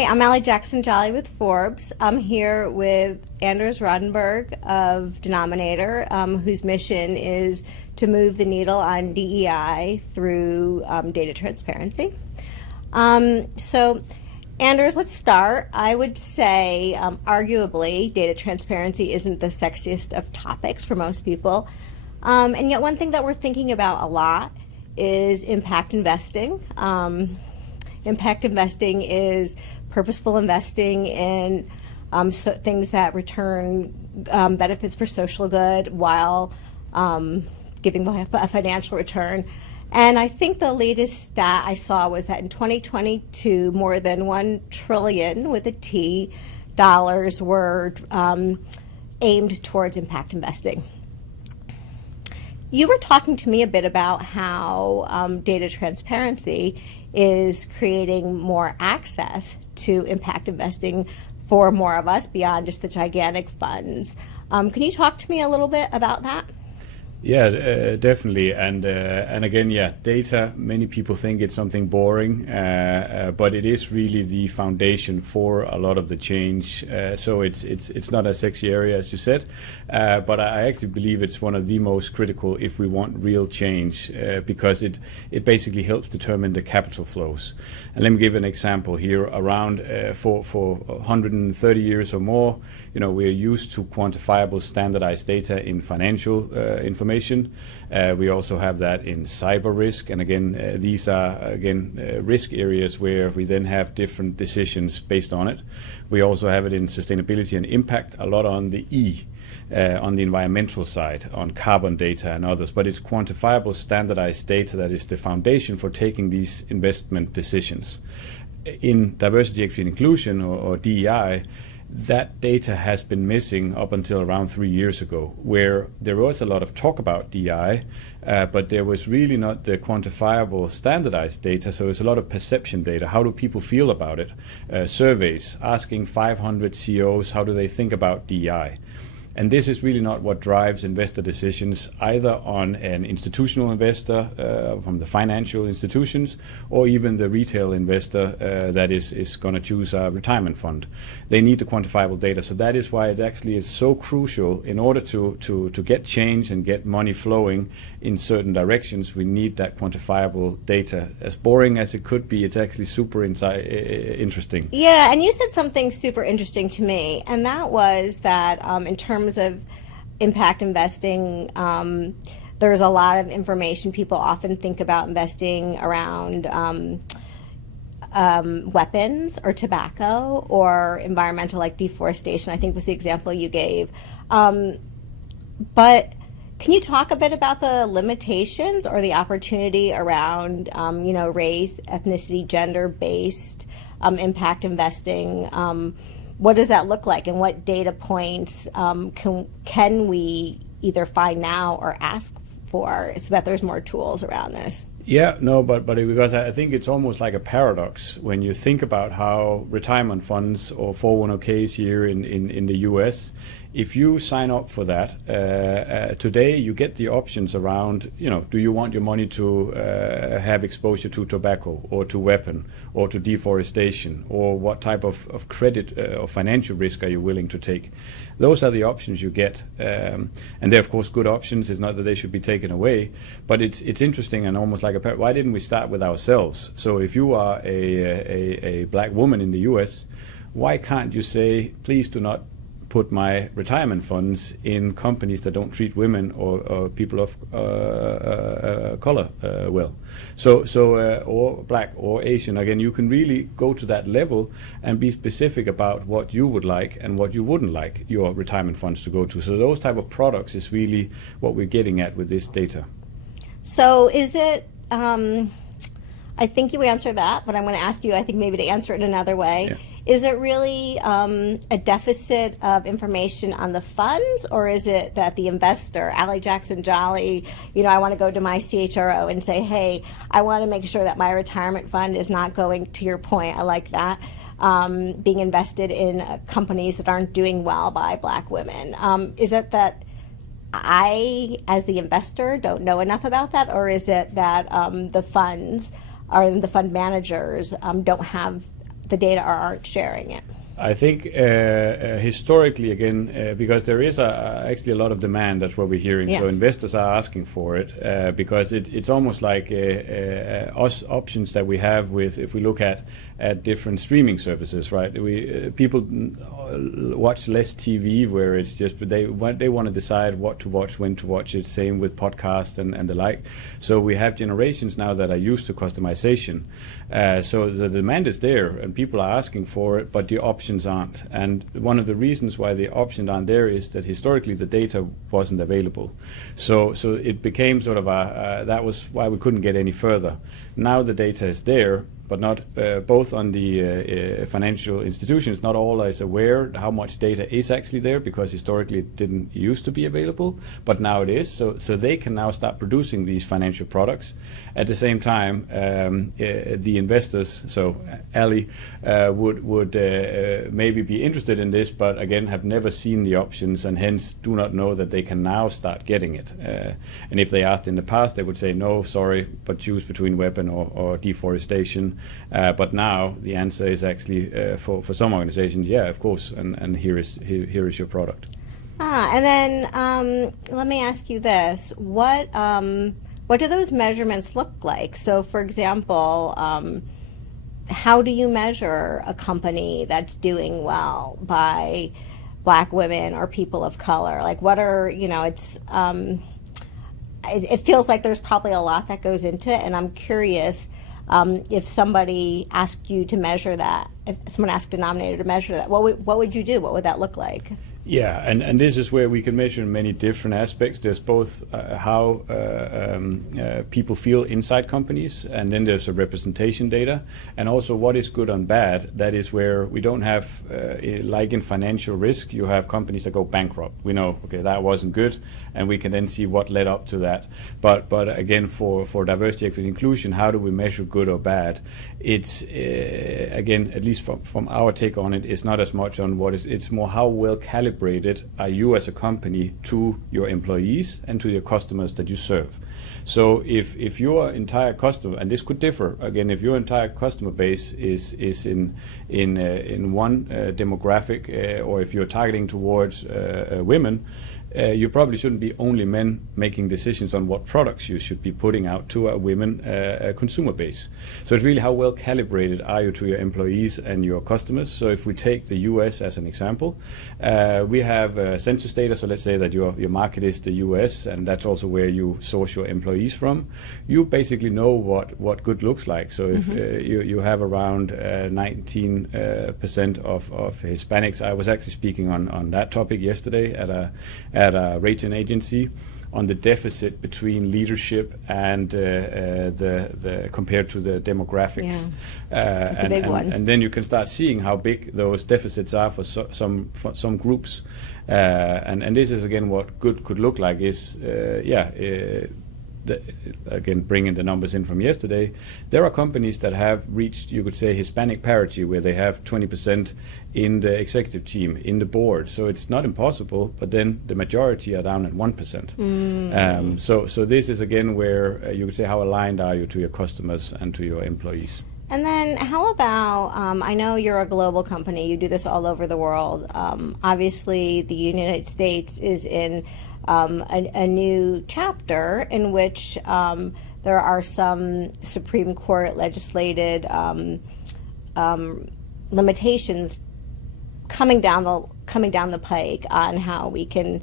Hi, I'm Ali Jackson-Jolley with Forbes. I'm here with Anders Rodenberg of Denominator, whose mission is to move the needle on DEI through data transparency. So, Anders, let's start. I would say, arguably, data transparency isn't the sexiest of topics for most people. And yet one thing that we're thinking about a lot is impact investing. Impact investing is purposeful investing in things that return benefits for social good while giving a financial return. And I think the latest stat I saw was that in 2022, more than $1 trillion with a T dollars were aimed towards impact investing. You were talking to me a bit about how data transparency is creating more access to impact investing for more of us beyond just the gigantic funds. Can you talk to me a little bit about that? Yeah, definitely. And again, yeah, data, many people think it's something boring, but it is really the foundation for a lot of the change. So it's not a sexy area, as you said, but I actually believe it's one of the most critical if we want real change, because it basically helps determine the capital flows. And let me give an example here. Around for 130 years or more, we're used to quantifiable, standardized data in financial information. We also have that in cyber risk, and again, these are risk areas where we then have different decisions based on it. We also have it in sustainability and impact, a lot on the E, on the environmental side, on carbon data and others. But it's quantifiable, standardized data that is the foundation for taking these investment decisions. In diversity, equity, and inclusion, or DEI, that data has been missing up until around 3 years ago, where there was a lot of talk about DI, but there was really not the quantifiable standardized data, so it's a lot of perception data. How do people feel about it? Surveys, asking 500 CEOs, how do they think about DI? And this is really not what drives investor decisions, either on an institutional investor from the financial institutions, or even the retail investor that is going to choose a retirement fund. They need the quantifiable data. So that is why it actually is so crucial. In order to get change and get money flowing in certain directions, we need that quantifiable data. As boring as it could be, it's actually super interesting. Yeah, and you said something super interesting to me, and that was that in terms of impact investing, there's a lot of information. People often think about investing around weapons or tobacco or environmental, like deforestation, I think was the example you gave. But can you talk a bit about the limitations or the opportunity around race, ethnicity, gender-based impact investing? What does that look like, and what data points can we either find now or ask for so that there's more tools around this? Yeah, no, but because I think it's almost like a paradox when you think about how retirement funds or 401ks here in the US, if you sign up for that, today you get the options around, do you want your money to have exposure to tobacco or to weapon or to deforestation, or what type of credit or financial risk are you willing to take? Those are the options you get. And they're, of course, good options. It's not that they should be taken away, but it's interesting and almost like why didn't we start with ourselves? So if you are a black woman in the US, why can't you say, please do not put my retirement funds in companies that don't treat women or people of color well? So or black or Asian. Again, you can really go to that level and be specific about what you would like and what you wouldn't like your retirement funds to go to. So those type of products is really what we're getting at with this data. So is it, I think you answered that, but I'm going to ask you, I think maybe to answer it another way. Yeah. Is it really a deficit of information on the funds, or is it that the investor, Ali Jackson-Jolley, I want to go to my CHRO and say, hey, I want to make sure that my retirement fund is not going, to your point, I like that, being invested in companies that aren't doing well by black women? Is it that I, as the investor, don't know enough about that, or is it that the funds or the fund managers don't have the data or aren't sharing it? I think historically, again, because there is actually a lot of demand, that's what we're hearing. So investors are asking for it because it's almost like us options that we have with, if we look at different streaming services, right? People watch less TV, where it's just they want to decide what to watch, when to watch it. Same with podcasts and the like. So we have generations now that are used to customization. So the demand is there, and people are asking for it, but the options aren't. And one of the reasons why the options aren't there is that historically the data wasn't available. So it became sort of that was why we couldn't get any further. Now the data is there, but not both on the financial institutions. Not all is aware how much data is actually there, because historically it didn't used to be available, but now it is. So they can now start producing these financial products. At the same time, the investors, so Ali, would maybe be interested in this, but again have never seen the options, and hence do not know that they can now start getting it. And if they asked in the past, they would say no, sorry, but choose between weapon or deforestation. But now the answer is actually for some organizations, yeah, of course, and here is your product. And then let me ask you this: what do those measurements look like? So, for example, how do you measure a company that's doing well by Black women or people of color? Like, what are, it feels like there's probably a lot that goes into it, and I'm curious if somebody asked you to measure that, if someone asked Denominator to measure that, what would you do? What would that look like? Yeah, and this is where we can measure many different aspects. There's both how people feel inside companies, and then there's a representation data, and also what is good and bad. That is where we don't have, like in financial risk, you have companies that go bankrupt. We know, okay, that wasn't good, and we can then see what led up to that. But again, for diversity, equity, inclusion, how do we measure good or bad? It's, again, at least from our take on it, it's not as much on what is, it's more how well calibrated are you as a company to your employees and to your customers that you serve. So if your entire customer, and this could differ, again, if your entire customer base is in one demographic, or if you're targeting towards women, you probably shouldn't be only men making decisions on what products you should be putting out to a women consumer base. So it's really how well calibrated are you to your employees and your customers. So if we take the US as an example, we have census data. So let's say that your market is the US, and that's also where you source your employees from. You basically know what good looks like. So if you have around 19% of Hispanics. I was actually speaking on that topic yesterday at a rating agency on the deficit between leadership and the compared to the demographics. It's a big one. And then you can start seeing how big those deficits are for some groups. And this is again what good could look like is again, bringing the numbers in from yesterday, there are companies that have reached, you could say, Hispanic parity, where they have 20% in the executive team, in the board. So it's not impossible, but then the majority are down at 1%. So this is again where you could say, how aligned are you to your customers and to your employees? And then how about, I know you're a global company, you do this all over the world. Obviously, the United States is in a new chapter in which there are some Supreme Court legislated limitations coming down the pike on how we can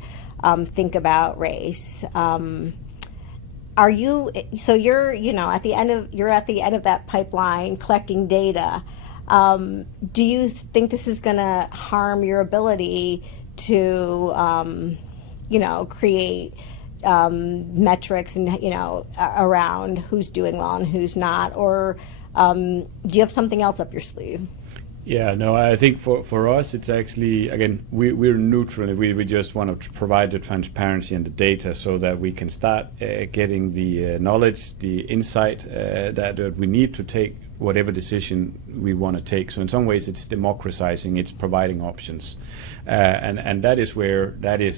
think about race. Are you? So you're at the end of that pipeline collecting data. Do you think this is going to harm your ability to create metrics and around who's doing well and who's not, or do you have something else up your sleeve? Yeah, no, I think for us, it's actually, again, we're neutral. We just want to provide the transparency and the data so that we can start getting the knowledge, the insight that we need to take whatever decision we want to take. So in some ways it's democratizing, it's providing options. And that is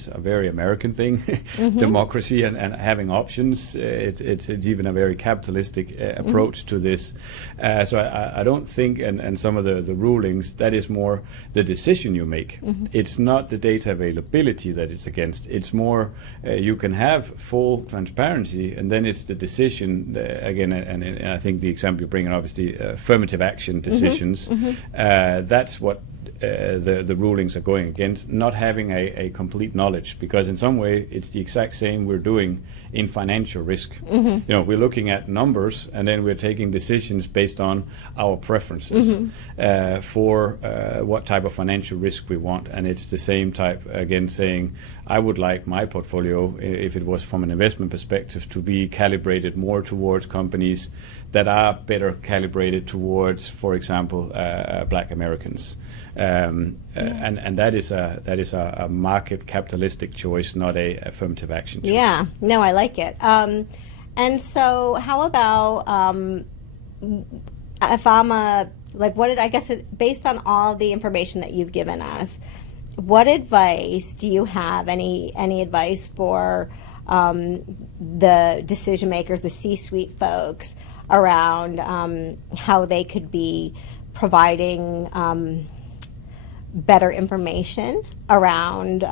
a very American thing, democracy and having options. It's even a very capitalistic approach to this. So I don't think, and some of the rulings, that is more the decision you make. It's not the data availability that it's against. It's more you can have full transparency, and then it's the decision, again, and I think the example you're bringing up is the affirmative action decisions. That's what the rulings are going against, not having a complete knowledge, because in some way it's the exact same we're doing in financial risk. You know, we're looking at numbers and then we're taking decisions based on our preferences for what type of financial risk we want. And it's the same type, again, saying I would like my portfolio, if it was from an investment perspective, to be calibrated more towards companies that are better calibrated towards, for example, Black Americans. And that is a market capitalistic choice, not a affirmative action choice. Yeah, no, I like it. And so how about if I'm based on all the information that you've given us, what advice do you have, any advice for the decision makers, the C-suite folks, around how they could be providing better information around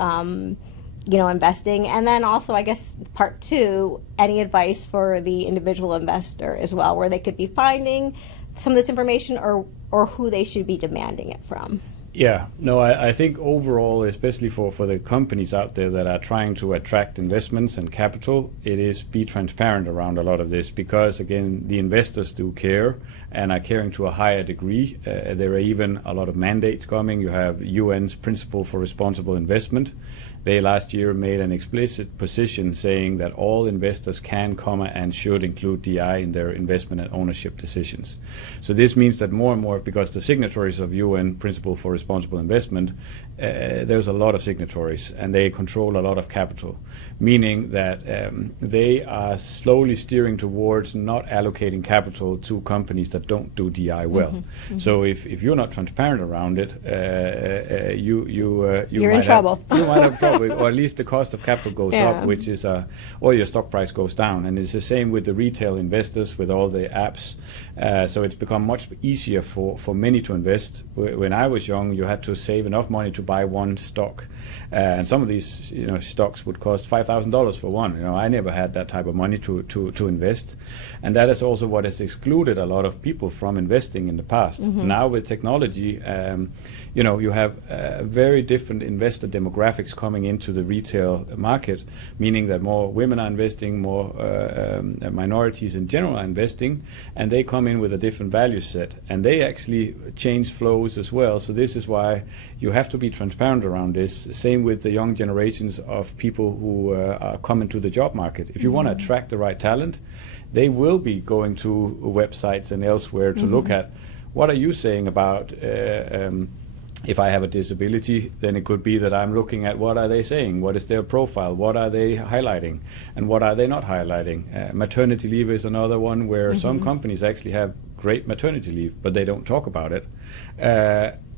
investing? And then also, I guess, part two, any advice for the individual investor as well, where they could be finding some of this information, or who they should be demanding it from? Yeah, no, I think overall, especially for the companies out there that are trying to attract investments and capital, it is be transparent around a lot of this, because again, the investors do care and are caring to a higher degree. There are even a lot of mandates coming. You have UN's Principle for Responsible Investment. They last year made an explicit position saying that all investors can, and should include DI in their investment and ownership decisions. So this means that more and more, because the signatories of UN Principle for Responsible Investment, there's a lot of signatories and they control a lot of capital, meaning that they are slowly steering towards not allocating capital to companies that don't do DI well. So if you're not transparent around it, you're in trouble. You might have trouble. Or at least the cost of capital goes up, which is or your stock price goes down. And it's the same with the retail investors with all the apps. So it's become much easier for many to invest. When I was young, you had to save enough money to buy one stock, and some of these stocks would cost $5,000 for one. I never had that type of money to invest, and that is also what has excluded a lot of people from investing in the past. Now with technology, you have very different investor demographics coming into the retail market, meaning that more women are investing, more minorities in general are investing, and they come in with a different value set, and they actually change flows as well. So this is why you have to be transparent around this. Same with the young generations of people who are coming to the job market. If you want to attract the right talent, they will be going to websites and elsewhere to look at what are you saying about if I have a disability. Then it could be that I'm looking at what are they saying, what is their profile, what are they highlighting, and what are they not highlighting. Maternity leave is another one where some companies actually have great maternity leave, but they don't talk about it.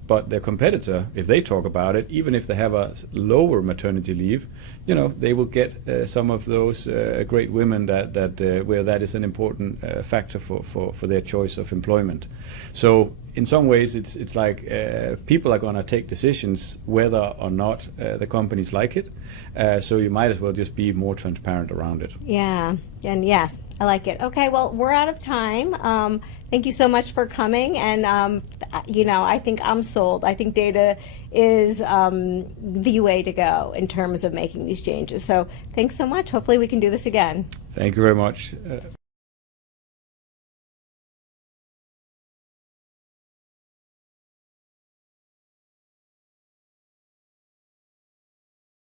But their competitor, if they talk about it, even if they have a lower maternity leave, they will get some of those great women that where that is an important factor for their choice of employment. So in some ways, it's like people are going to take decisions whether or not the companies like it. So you might as well just be more transparent around it. Yeah, and yes, I like it. Okay, well, we're out of time. Thank you so much for coming, and I think I'm sold. I think data is the way to go in terms of making these changes. So thanks so much. Hopefully we can do this again. Thank you very much.